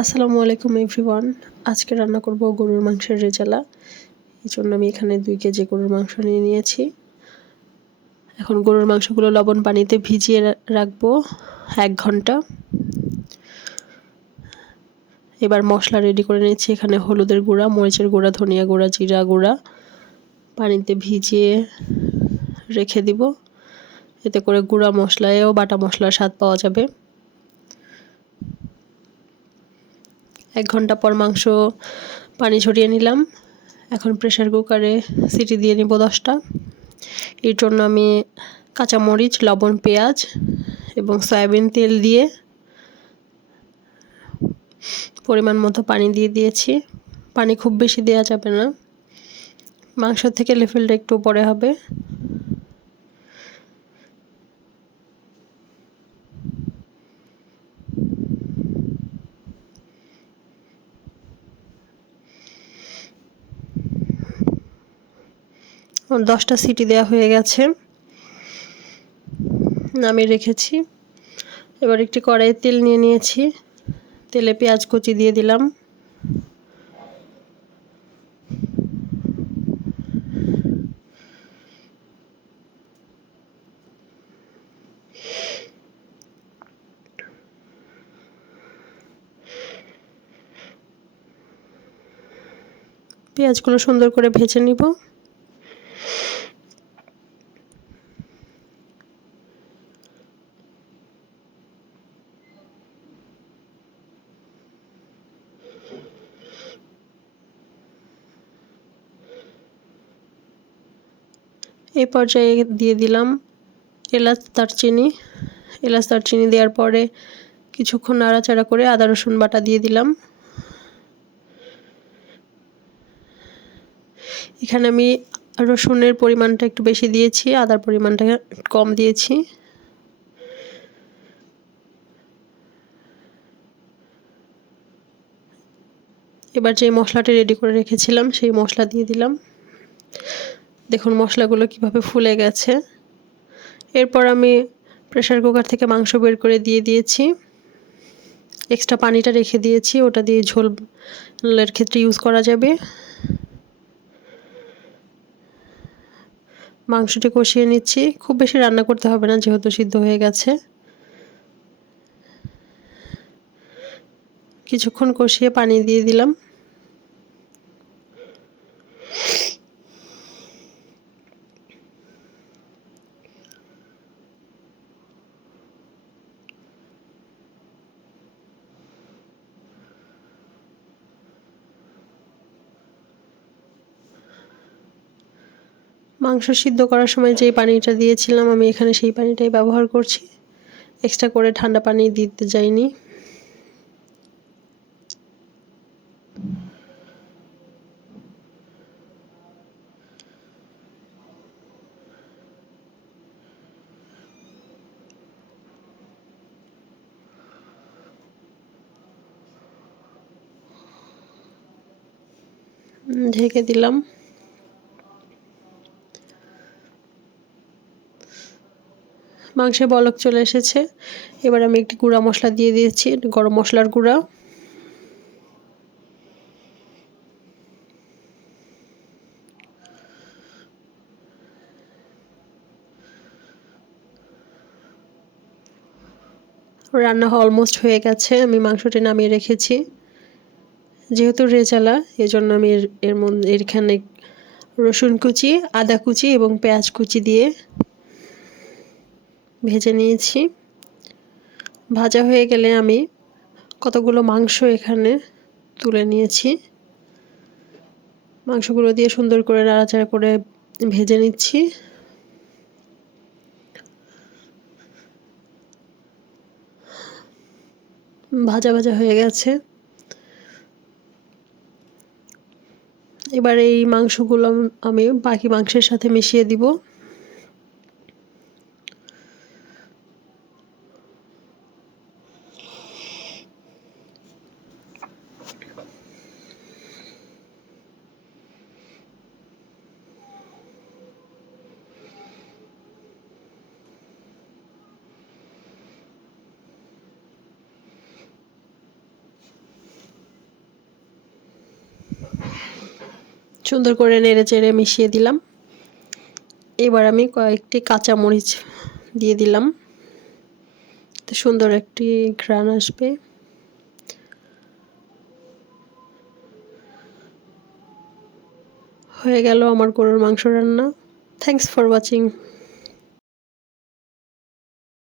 আসসালামু আলাইকুম এভরিওয়ান। আজকে রান্না করব গরুর মাংসের রেজালা। এই জন্য আমি এখানে 2 কেজি গরুর মাংস নিয়ে নিয়েছি। এখন গরুর মাংসগুলো লবণ পানিতে ভিজিয়ে রাখবো 1 ঘন্টা। এবার মশলা রেডি করে নিচ্ছি। এখানে হলুদের গুঁড়া, মরিচের গুঁড়া, ধনিয়া গুঁড়া, জিরা গুঁড়া পানিতে ভিজিয়ে রেখে দিব। এতে করে গুঁড়া মশলায়ও বাটা মশলার স্বাদ পাওয়া যাবে। 1 ঘন্টা পর মাংস পানি ঝরিয়ে নিলাম। এখন প্রেসার কুকারে সিটি দিয়ে নিব 10টা। এর জন্য আমি কাঁচামরিচ, লবণ, পেঁয়াজ এবং সয়াবিন তেল দিয়ে পরিমাণ মতো পানি দিয়ে দিয়েছি। পানি খুব বেশি দেওয়া যাবে না, মাংস থেকে লেভেলটা একটু উপরে হবে। আর 10টা সিটি দেওয়া হয়ে গেছে, নামিয়ে রেখেছি। এবার একটি কড়াইয়ে তেল নিয়ে নিয়েছি। তেলে পেঁয়াজ কুচি দিয়ে দিলাম। পেঁয়াজগুলো সুন্দর করে ভেজে নিব। এই পর্যায়ে দিয়ে দিলাম এলাচ, দারচিনি। এলাচ, দারচিনি দেওয়ার পরে কিছুক্ষণ নাড়াচাড়া করে আদা রসুন বাটা দিয়ে দিলাম। এখানে আমি রসুনের পরিমাণটা একটু বেশি দিয়েছি, আদার পরিমাণটা কম দিয়েছি। এবার যে মশলাটা রেডি করে রেখেছিলাম সেই মশলা দিয়ে দিলাম। দেখুন মশলাগুলো কিভাবে ফুলে গেছে। এরপর আমি প্রেসার কুকার থেকে মাংস বের করে দিয়ে দিয়েছি। এক্সট্রা পানিটা রেখে দিয়েছি, ওটা দিয়ে ঝোলের ক্ষেত্রে ইউজ করা যাবে। মাংসটি কষিয়ে নিচ্ছি। খুব বেশি রান্না করতে হবে না, যেহেতু সিদ্ধ হয়ে গেছে। কিছুক্ষণ কষিয়ে পানি দিয়ে দিলাম। মাংস সিদ্ধ করার সময় যে পানিটা দিয়েছিলাম আমি এখানে সেই পানিটাই ব্যবহার করছি। এক্সট্রা করে ঠান্ডা পানি দিতে যাইনি। ঢেকে দিলাম। মাংসে বলক চলে এসেছে। এবার আমি একটি গুঁড়া মশলা দিয়ে দিয়েছি, গরম মশলার গুঁড়া। রান্না অলমোস্ট হয়ে গেছে, আমি মাংসটি নামিয়ে রেখেছি। যেহেতু রেজালা এজন্য আমি এখানে রসুন কুচি, আদা কুচি এবং পেঁয়াজ কুচি দিয়ে ভেজে নিয়েছি। ভাজা হয়ে গেলে আমি কতগুলো মাংস এখানে তুলে নিয়েছি। মাংসগুলো দিয়ে সুন্দর করে নাড়াচাড়া করে ভেজে নিচ্ছি। ভাজা ভাজা হয়ে গেছে। এবার এই মাংসগুলো আমি বাকি মাংসের সাথে মিশিয়ে দিব। সুন্দর করে নেড়ে চেড়ে মিশিয়ে দিলাম। এবার আমি কয়েকটি কাঁচা মরিচ দিয়ে দিলাম, সুন্দর একটি ঘ্রাণ আসবে। হয়ে গেল আমার গরুর মাংস রান্না। Thanks for watching.